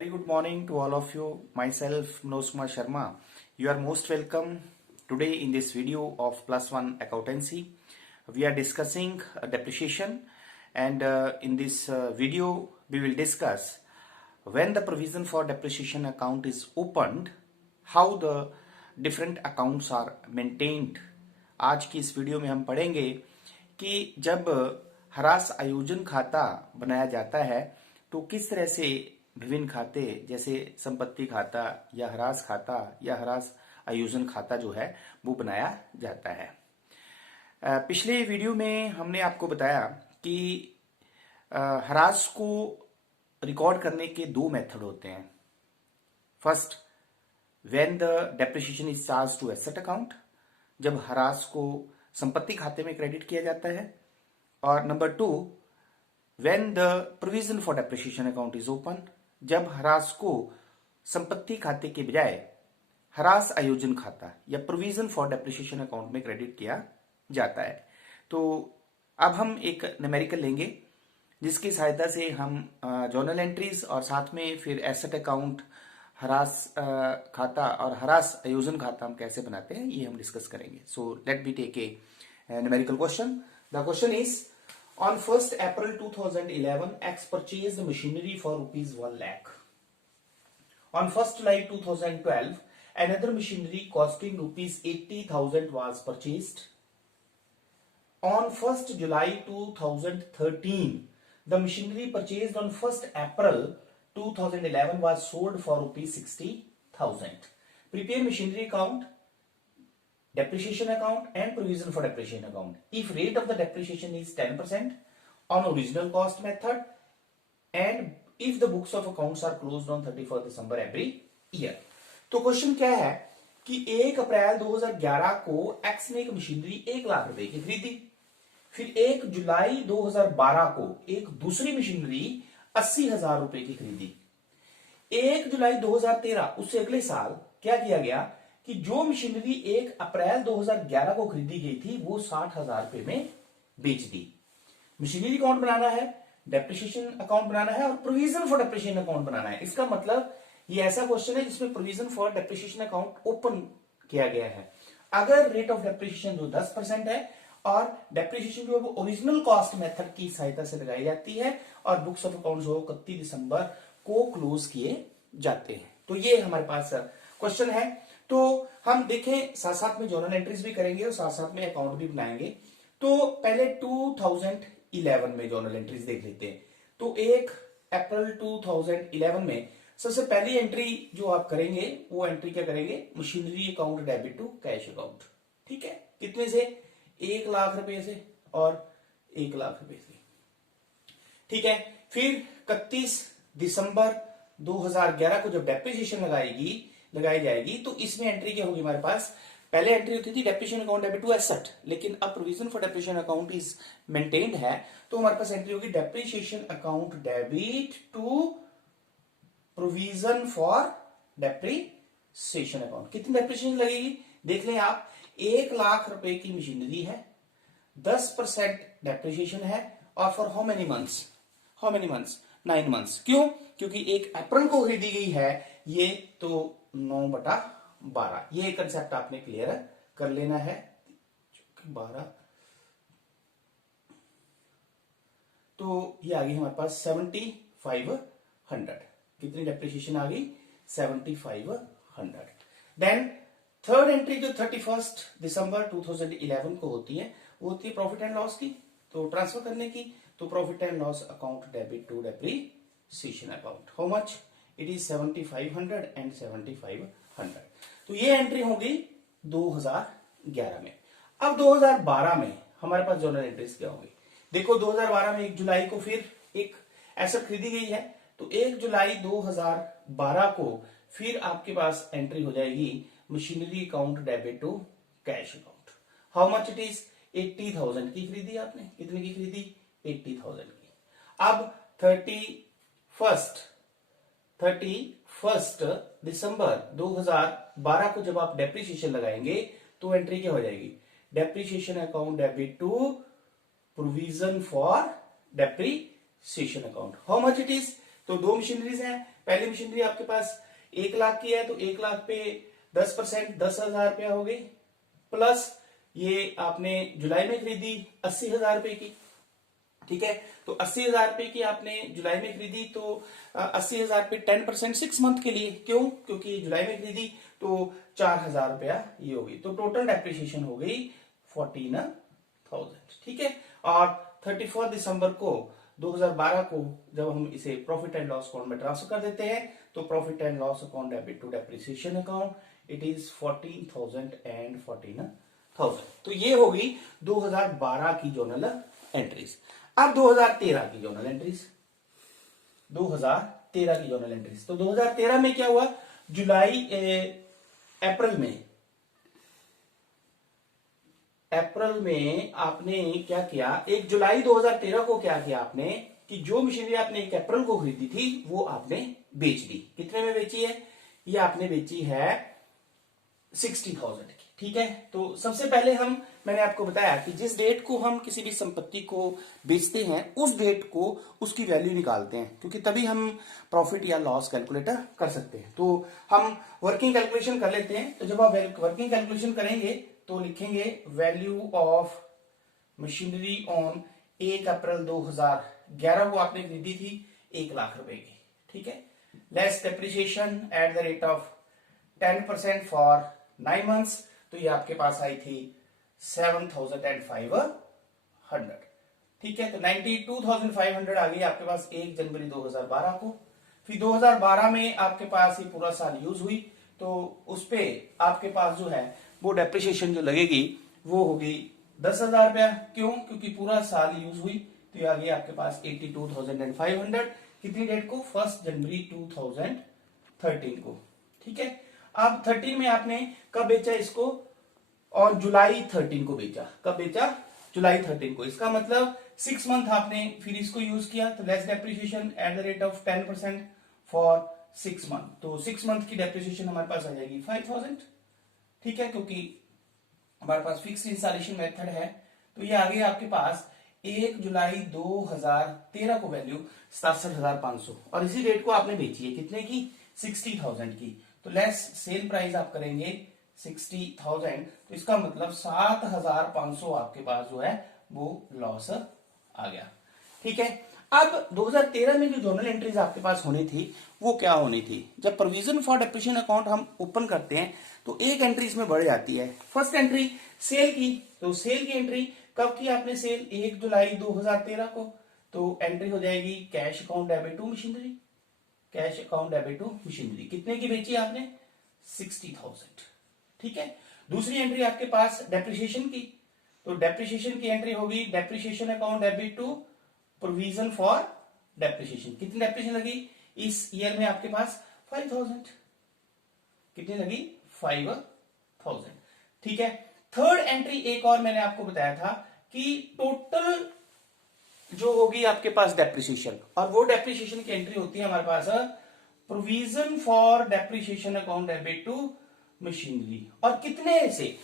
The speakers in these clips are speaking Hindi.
Very good morning to all of you. Myself, Manoj Kumar Sharma. You are most welcome today in this video of Plus One Accountancy. We are discussing depreciation, and in this video, we will discuss when the provision for depreciation account is opened, how the different accounts are maintained. आज की इस वीडियो में हम पढ़ेंगे कि जब ह्रास आयोजन खाता बनाया जाता है तो किस तरह से विभिन्न खाते जैसे संपत्ति खाता या ह्रास खाता या ह्रास आयोजन खाता जो है वो बनाया जाता है। पिछले वीडियो में हमने आपको बताया कि ह्रास को रिकॉर्ड करने के दो मेथड होते हैं। First, when the depreciation is charge to asset account, जब ह्रास को संपत्ति खाते में क्रेडिट किया जाता है, और number two, when the provision for depreciation account is open, जब ह्रास को संपत्ति खाते के बजाय ह्रास आयोजन खाता या प्रोविजन फॉर डेप्रिसिएशन अकाउंट में क्रेडिट किया जाता है। तो अब हम एक न्यूमेरिकल लेंगे जिसकी सहायता से हम जर्नल एंट्रीज और साथ में फिर एसेट अकाउंट, ह्रास खाता और ह्रास आयोजन खाता हम कैसे बनाते हैं ये हम डिस्कस करेंगे। So let be take a numerical question. The question is, on 1st April 2011, X purchased machinery for rupees 1 lakh. On 1st July 2012, another machinery costing rupees 80,000 was purchased. On 1st July 2013, the machinery purchased on 1st April 2011 was sold for rupees 60,000. Prepare machinery account, depreciation account and provision for depreciation account. If rate of the depreciation is 10% on original cost method, and if the books of accounts are closed on 31st December every year. तो क्वेश्चन क्या है कि 1 अप्रैल 2011 को एक्स ने एक मशीनरी 1 लाख रुपए की खरीदी, फिर 1 जुलाई 2012 को एक दूसरी मशीनरी 80,000 रुपए की खरीदी। 1 जुलाई 2013 उससे अगले साल क्या किया गया कि जो मशीनरी 1 अप्रैल 2011 को खरीदी गई थी वो 60,000 रुपए में बेच दी। मशीनरी अकाउंट बनाना है, डेप्रिसिएशन अकाउंट बनाना है और प्रोविजन फॉर डेप्रिसिएशन अकाउंट बनाना है। इसका मतलब ये ऐसा क्वेश्चन है जिसमें provision for depreciation account open किया गया है। अगर रेट ऑफ डेप्रिसिएशन जो 10% है और डेप्रिसिएशन जो है ओरिजिनल कॉस्ट मेथड की सहायता से लगाई जाती है और बुक्स ऑफ अकाउंट जो 31 दिसंबर को क्लोज किए जाते हैं। तो ये हमारे पास क्वेश्चन है। तो हम देखें, साथ साथ में जर्नल एंट्रीज भी करेंगे और साथ साथ में अकाउंट भी बनाएंगे। तो पहले 2011 में जर्नल एंट्रीज देख लेते हैं। तो 1 अप्रैल 2011 में सबसे पहली एंट्री जो आप करेंगे वो एंट्री क्या करेंगे, machinery account debit to cash account. ठीक है, कितने से, 1 लाख रुपए से और 1 लाख रुपए से। ठीक है, फिर 31 दिसंबर 2011 को जब डेप्रिसिएशन लगाई जाएगी तो इसमें एंट्री क्या होगी हमारे पास, पहले एंट्री होती थी depreciation account debit to asset, लेकिन अब provision for depreciation account is maintained है तो हमारे पास एंट्री होगी depreciation account debit to provision for depreciation account. कितनी डेप्रिसिएशन लगेगी देख लें आप, 1 लाख रुपए की मशीनरी है, 10% डेप्रिसिएशन है और for how many months, 9 months. क्यों? क्योंकि 1 अप्रैल को खरीदी गई है ये, तो 9/12। ये कंसेप्ट आपने क्लियर कर लेना है। 12 तो ये आ गई हमारे पास 7500। कितनी डेप्रिसिएशन आ गई, 7500। देन थर्ड एंट्री जो 31 दिसंबर 2011 को होती है वो होती है प्रॉफिट एंड लॉस की, तो ट्रांसफर करने की। तो profit and loss account debit to depreciation account, how much, it is 7500 and 7500। तो ये एंट्री होगी 2011 में। अब 2012 में हमारे पास जर्नल एंट्रीज क्या होंगी, देखो 2012 में 1 जुलाई को फिर एक एसेट खरीदी गई है, तो 1 जुलाई 2012 को फिर आपके पास एंट्री हो जाएगी machinery account debit to cash account. How much it is, 80,000 की खरीदी आपने, कितने की खरीदी, 80,000 की। अब 31 दिसंबर 2012 को जब आप डेप्रिसिएशन लगाएंगे तो एंट्री क्या हो जाएगी, depreciation account debit to provision for depreciation account. How much it is, तो दो मशीनरीज हैं, पहली मशीनरी आपके पास 1 लाख की है, तो 1 लाख पे 10%, 10,000 रुपया हो गई, प्लस ये आपने जुलाई में खरीदी 80,000 रुपए की, ठीक है। तो 80,000 रुपए की आपने जुलाई में खरीदी, तो 80,000 पे 10% 6 मंथ के लिए, क्यों? क्योंकि जुलाई में खरीदी तो 4,000 रुपया ये होगी, तो टोटल डेप्रिसिएशन हो गई 14,000, ठीक है। और 31 दिसंबर को 2012 को जब हम इसे प्रॉफिट एंड लॉस अकाउंट में ट्रांसफर कर देते हैं, तो profit and loss account debit to depreciation account, it is 14,000 and 14,000। तो ये होगी 2012 की जर्नल एंट्रीज। अब 2013 की जर्नल एंट्रीज, 2013 की जर्नल एंट्रीज। तो 2013 में क्या हुआ? अप्रैल में आपने क्या किया, 1 जुलाई 2013 को क्या किया आपने कि जो मशीनरी आपने 1 अप्रैल को खरीदी थी वो आपने बेच दी। कितने में बेची है? ये आपने बेची है 60,000 की, ठीक है। तो सबसे पहले मैंने आपको बताया कि जिस डेट को हम किसी भी संपत्ति को बेचते हैं उस डेट को उसकी वैल्यू निकालते हैं, क्योंकि तभी हम प्रॉफिट या लॉस कैलकुलेट कर सकते हैं। तो हम वर्किंग कैलकुलेशन कर लेते हैं। तो जब आप वर्किंग कैलकुलेशन करेंगे तो लिखेंगे वैल्यू ऑफ मशीनरी ऑन 1 अप्रैल 2011 को आपने खरीदी थी 1 लाख रुपए की, ठीक है। Less depreciation at the rate of 10% for 9 months, तो ये आपके पास आई थी 7,500, ठीक है। तो 92,500 आ गई आपके पास 1 जनवरी 2012 को। फिर 2012 में आपके पास ये पूरा साल यूज हुई, तो उस पे आपके पास जो है वो डेप्रिसिएशन जो लगेगी वो होगी 10,000 रुपया। क्यों? क्योंकि पूरा साल यूज हुई, तो ये आ गई आपके पास 82,500। कितनी डेट को? 1 जनवरी 2013 को, ठीक है। अब 13 में आपने कब बेचा इसको? और जुलाई 13 को बेचा। कब बेचा? जुलाई 13 को। इसका मतलब 6 मंथ आपने फिर इसको यूज किया, तो less depreciation at the rate of 10% for 6 month. तो 6 मंथ की डेप्रिसिएशन हमारे पास आ जाएगी 5,000, ठीक है, क्योंकि हमारे पास फिक्स इंस्टॉलेशन मेथड है। तो ये आ गई आपके पास 1 जुलाई 2013 को वैल्यू 67,500, और इसी डेट को आपने बेची है कितने की? 60,000 की। तो लेस सेल प्राइस आप करेंगे 60,000, तो इसका मतलब 7,500 आपके पास जो है वो लॉस आ गया, ठीक है। अब 2013 में जो जर्नल एंट्रीज आपके पास होनी थी वो क्या होनी थी? जब प्रोविजन फॉर डेप्रिसिएशन अकाउंट हम ओपन करते हैं तो एक एंट्री इसमें बढ़ जाती है। फर्स्ट एंट्री सेल की, तो सेल की एंट्री कब की आपने? सेल 1 जुलाई 2013 को। तो एंट्री हो जाएगी cash account debit to machinery, cash account debit to machinery. कितने की बेची आपने? 60,000, ठीक है। दूसरी एंट्री आपके पास डेप्रिसिएशन की, तो डेप्रिसिएशन की एंट्री होगी depreciation account debit to provision for depreciation. कितनी डेप्रिसिएशन लगी इस ईयर में आपके पास? 5,000। कितनी लगी? 5,000, ठीक है। थर्ड एंट्री एक और मैंने आपको बताया था कि टोटल जो होगी आपके पास डेप्रिसिएशन, और वो डेप्रिसिएशन की एंट्री होती है हमारे पास provision for depreciation account debit to machinery. और कितने से?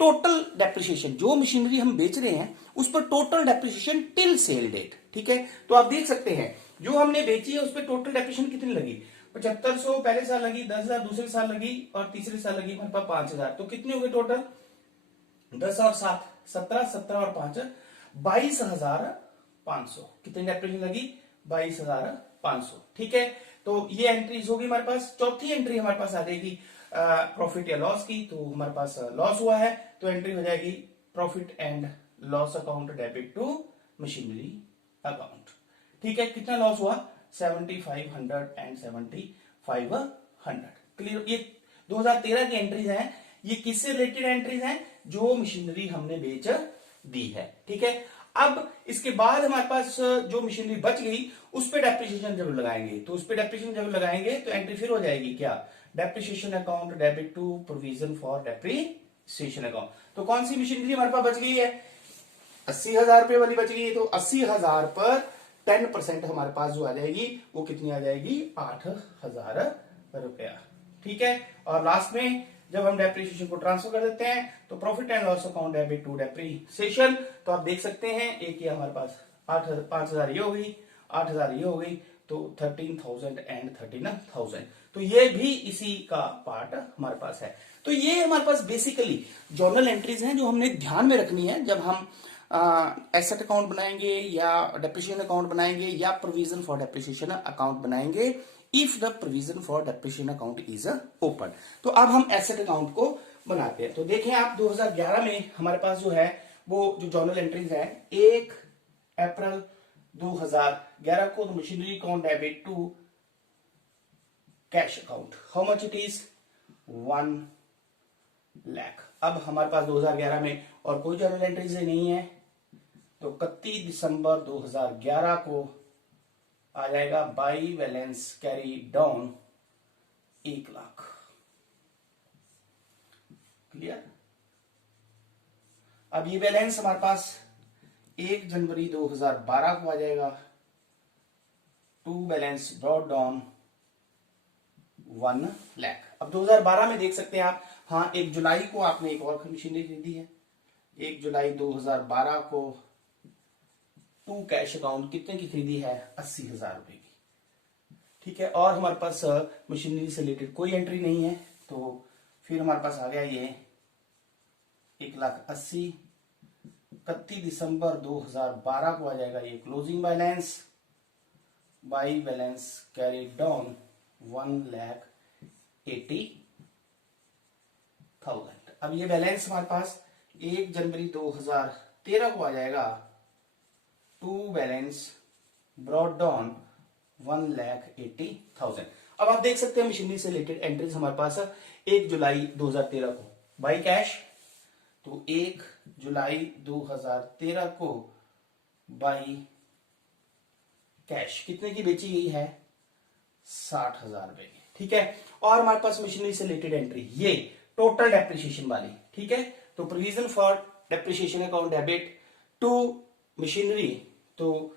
टोटल डेप्रिसिएशन, जो मशीनरी हम बेच रहे हैं उस पर total depreciation till sale date, ठीक है। तो आप देख सकते हैं जो हमने बेची है उस पर टोटल डेप्रिसिएशन कितनी लगी? 7500 पहले साल लगी, 10,000 दूसरे साल लगी, और तीसरे साल लगी हमारे पास 5,000। तो कितने हो गए टोटल? 10 और 7 17, 17 और 5 22,500। कितनी डेप्रिसिएशन लगी? 22,500, ठीक है। तो ये एंट्रीज होगी हमारे पास। चौथी एंट्री हमारे पास आ जाएगी प्रॉफिट या लॉस की, तो हमारे पास लॉस हुआ है, तो एंट्री हो जाएगी profit and loss account debit to machinery account, ठीक है। कितना लॉस हुआ? 7,500 एंड 7,500, क्लियर। ये 2013 की एंट्रीज हैं। ये किससे रिलेटेड एंट्रीज हैं? जो मशीनरी हमने बेच दी है, ठीक है। अब इसके बाद हमारे पास जो मशीनरी बच गई उस पे डेप्रिसिएशन जब लगाएंगे, तो उस पे डेप्रिसिएशन जब लगाएंगे तो एंट्री फिर हो जाएगी क्या? Depreciation account debit to provision for depreciation account. तो कौन सी मशीनरी हमारे पास बच गई है? 80,000 रुपए वाली बच गई है। तो 80,000 पर 10% हमारे पास जो आ जाएगी वो कितनी आ जाएगी? 8,000 रुपया, ठीक है। और लास्ट में जब हम डेप्रिसिएशन को ट्रांसफर कर देते हैं तो profit and loss account debit to depreciation. तो आप देख सकते हैं एक ये हमारे पास 5,000 ये हो गई, 8,000 ये हो गई, तो 13,000 एंड 13,000, तो ये भी इसी का पार्ट हमारे पास है। तो ये हमारे पास बेसिकली जर्नल एंट्रीज हैं जो हमने ध्यान में रखनी है जब हम एसेट अकाउंट बनाएंगे या डेप्रिसिएशन अकाउंट बनाएंगे या प्रोविजन फॉर डेप्रिसिएशन अकाउंट बनाएंगे, if the provision for depreciation account is open. तो अब हम एसेट अकाउंट को बनाते हैं। तो देखें आप 2011 में हमारे पास जो है वो जो जर्नल एंट्रीज है, 1 अप्रैल 2011 को machinery account debit to cash account, how much it is 1 lakh. अब हमारे पास 2011 में और कोई जर्नल एंट्रीज नहीं है, तो 31 दिसंबर 2011 को आ जाएगा by balance carry down 1 lakh. Clear. अब ये बैलेंस हमारे पास 1 जनवरी 2012 को आ जाएगा, to balance brought down 1 lakh. अब 2012 में देख सकते हैं आप, हाँ 1 जुलाई को आपने एक और मशीनरी खरीदी है। 1 जुलाई 2012 को टू कैश अकाउंट कितने की खरीदी है, 80,000 रुपए की। ठीक है, और हमारे पास मशीनरी से रिलेटेड कोई एंट्री नहीं है, तो फिर हमारे पास आ गया ये 1,80,000। 31 दिसंबर 2012 को आ जाएगा ये closing balance by balance carry down 1,80,000। अब ये बैलेंस हमारे पास 1 जनवरी 2013 को आ जाएगा, टू बैलेंस ब्रॉट डाउन 1,80,000। अब आप देख सकते हैं मशीनरी से रिलेटेड एंट्रीज हमारे पास 1 जुलाई 2013 को बाई कैश, तो 1 जुलाई 2013 को बाई कैश कितने की बेची गई है, 60,000 रुपए की। ठीक है, और हमारे पास मशीनरी से रिलेटेड एंट्री ये टोटल डेप्रिसिएशन वाली। ठीक है, तो provision for depreciation account debit to machinery, तो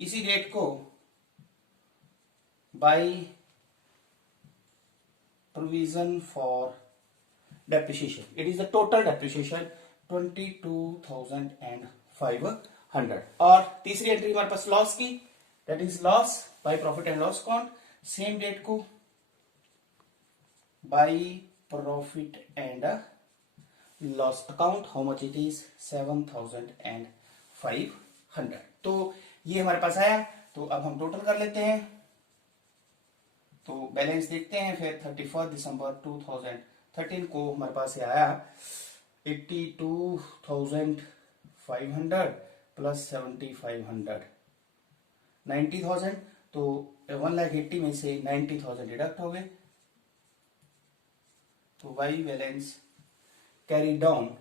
इसी डेट को by provision for depreciation, it is the total depreciation 22,500। और तीसरी एंट्री हमारे पास लॉस की, that is loss by profit and loss account, same date को by profit and loss account, how much it is 7,500। तो ये हमारे पास आया। तो अब हम टोटल कर लेते हैं, तो बैलेंस देखते हैं। फिर 31 दिसंबर 2013 को हमारे पास ये आया 82,500 प्लस 7,500, 90,000। तो 1,80,000 में से 90,000 डिडक्ट हो गए, तो वाई बैलेंस कैरी डाउन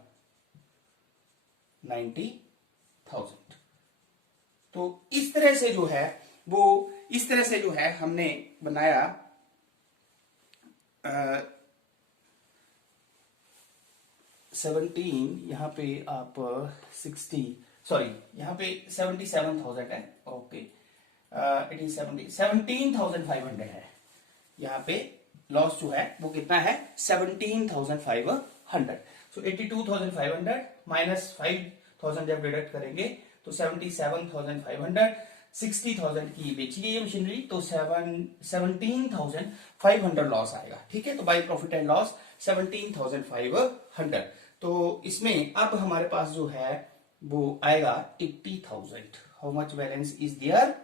90,000। तो इस तरह से जो है वो, इस तरह से जो है हमने बनाया 17, यहां पे आप 60, सॉरी यहां पे 77,000 है। ओके, इट इज 17,500 है। यहां पे लॉस जो है वो कितना है, 17,500। सो 82,500 माइनस 5,000 जब डिडक्ट करेंगे तो 77,500, 60,000 की बेची गई है मशीनरी, तो 17,500 लॉस आएगा। ठीक है, तो बाई प्रॉफिट एंड लॉस 17,500। तो इसमें अब हमारे पास जो है वो आएगा 80,000। How much balance is there,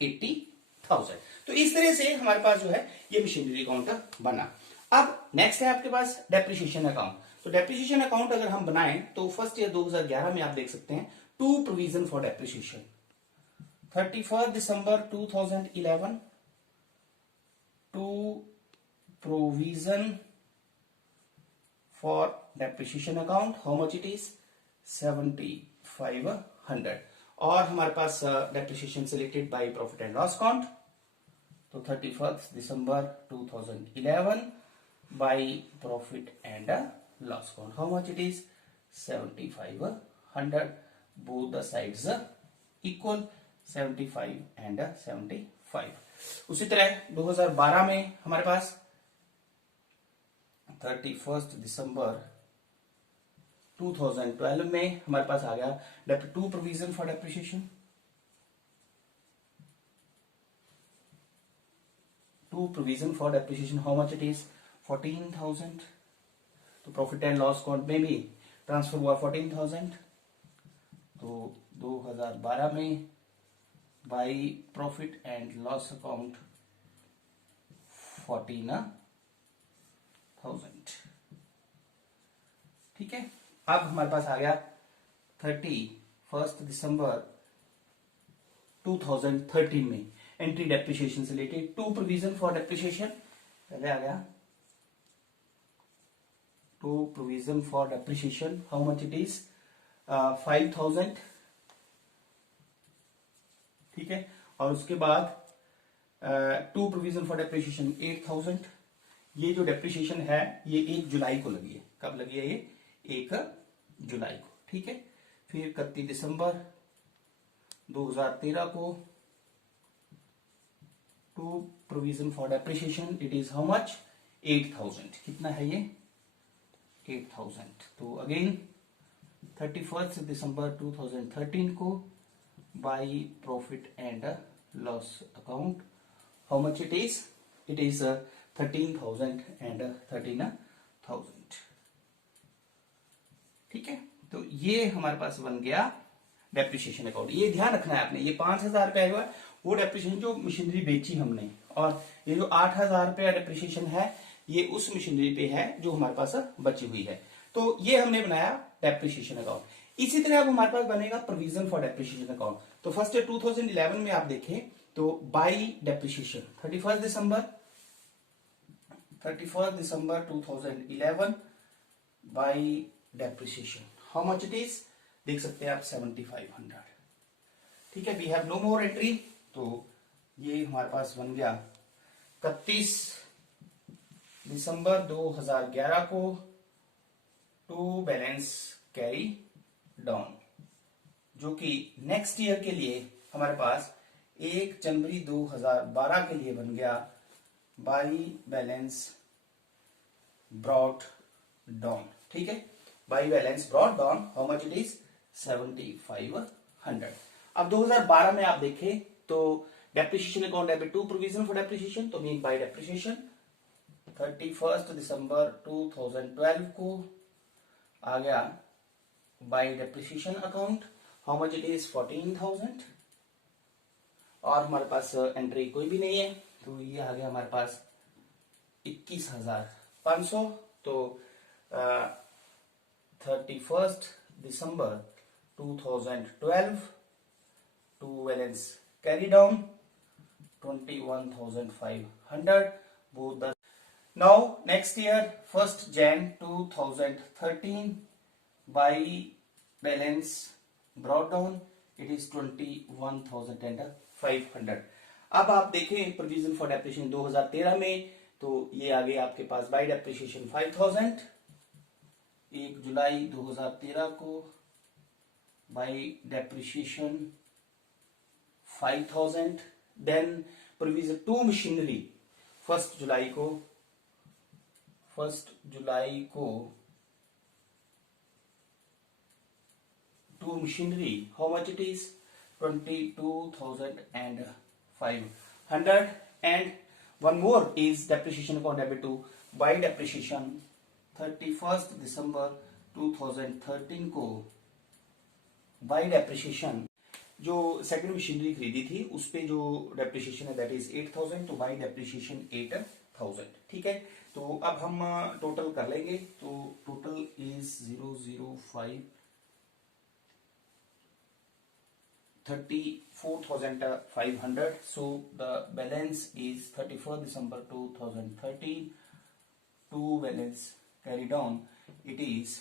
80,000। तो इस तरह से हमारे पास जो है ये मशीनरी अकाउंट बना। अब नेक्स्ट है आपके पास डेप्रिसिएशन अकाउंट। तो डेप्रिसिएशन अकाउंट अगर हम बनाएं तो फर्स्ट ईयर 2011 में आप देख सकते हैं to provision for depreciation, 31 December 2011 to provision for depreciation account, how much it is 7,500। और हमारे पास depreciation selected by profit and loss account, तो 31 दिसंबर 2011 by profit and loss account, how much it is 7,500। Both the sides equal, 75 and 75। उसी तरह 2012 में हमारे पास 31 दिसंबर 2012 में हमारे पास आ गया to provision for depreciation, to provision for depreciation, how much it is 14,000। तो प्रॉफिट एंड लॉस अकाउंट में भी ट्रांसफर हुआ 14,000। तो 2012 में by profit and loss account 14,000। ठीक है, अब हमारे पास आ गया 31 दिसंबर 2013 में एंट्री डेप्रिसिएशन से related, to provision for depreciation. पहले आ गया to provision for depreciation, how much it is 5,000। ठीक है, और उसके बाद टू प्रोविजन फॉर डेप्रिसिएशन 8,000। ये जो डेप्रिसिएशन है ये 1 जुलाई को लगी है। कब लगी है ये? 1 जुलाई को। ठीक है, फिर 31 दिसंबर 2013 को to provision for depreciation, it is how much 8,000। कितना है ये? 8,000। तो अगेन 31 दिसंबर 2013 को by profit and loss account, how much it is? It is 13,000 and 13,000। ठीक है, तो ये हमारे पास बन गया डेप्रिसिएशन अकाउंट। ये ध्यान रखना है आपने, ये 5,000 रुपया हुआ वो डेप्रिसिएशन जो मशीनरी बेची हमने, और ये जो 8,000 रुपया डेप्रिसिएशन है ये उस मशीनरी पे है जो हमारे पास बची हुई है। तो ये हमने बनाया डेप्रिसिएशन अकाउंट। इसी तरह अब हमारे पास बनेगा प्रोविजन फॉर डेप्रिसिएशन अकाउंट। तो फर्स्ट 2011 में आप देखें तो by depreciation 31 December 2011 by depreciation, how much it is? देख सकते हैं आप 7,500। ठीक है, we have no more entry. तो ये हमारे पास बन गया 31 दिसंबर 2011 को टू बैलेंस कैरी डाउन, जो कि नेक्स्ट ईयर के लिए हमारे पास 1 जनवरी 2012 के लिए बन गया बाई बैलेंस ब्रॉट डाउन। ठीक है, by balance brought down, how much it is 7,500। अब 2012 में आप देखें तो depreciation account debit to provision for depreciation, तो मीन बाई डेप्रिसिएशन 31 दिसंबर 2012 को आ गया by depreciation account, how much it is 14,000। और हमारे पास एंट्री कोई भी नहीं है, तो ये आ गया हमारे पास 21,500। तो 31 दिसंबर 2012 to balance carry down 21,500 both the. Now next year 1st Jan 2013 by balance brought down it is 21,500। अब आप देखें प्रोविजन फॉर डेप्रिसिएशन 2013 में, तो ये आ गए आपके पास बाई डेप्रिसिएशन 5,000 1 जुलाई 2013 को, by depreciation 5,000। Then provision to machinery 1 जुलाई को to machinery, how much it is 22,500। And one more is depreciation account debit to by depreciation 31 दिसंबर 2013 को बाई डेप्रिसिएशन जो सेकंड मशीनरी खरीदी थी उस पे जो डेप्रिसिएशन है दैट इज 8,000, तो बाई डेप्रिसिएशन 8,000। ठीक है, तो अब हम टोटल कर लेंगे, तो total is 34,500। So the balance is 31 दिसंबर 2013 to balance carry down it is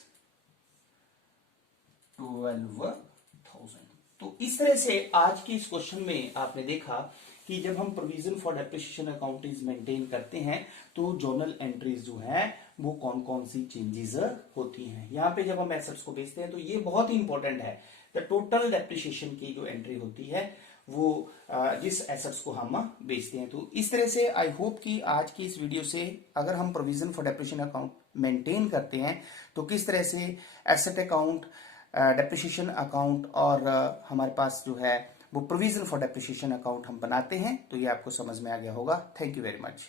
12,000। तो इस तरह से आज के इस क्वेश्चन में आपने देखा कि जब हम provision for depreciation accounting maintain करते हैं तो जर्नल एंट्रीज जो है वो कौन कौन सी चेंजेस होती हैं। यहाँ पे जब हम एसेट्स को बेचते हैं तो ये बहुत ही इंपॉर्टेंट है, द टोटल डेप्रिसिएशन की जो एंट्री होती है वो जिस एसेट्स को हम बेचते हैं। तो इस तरह से आई होप कि आज की इस वीडियो से अगर हम provision for depreciation account maintain करते हैं तो किस तरह से एसेट अकाउंट, डेप्रिसिएशन अकाउंट और हमारे पास जो है वो प्रोविजन फॉर डेप्रिसिएशन अकाउंट हम बनाते हैं। तो ये आपको समझ में आ गया होगा। Thank you very much.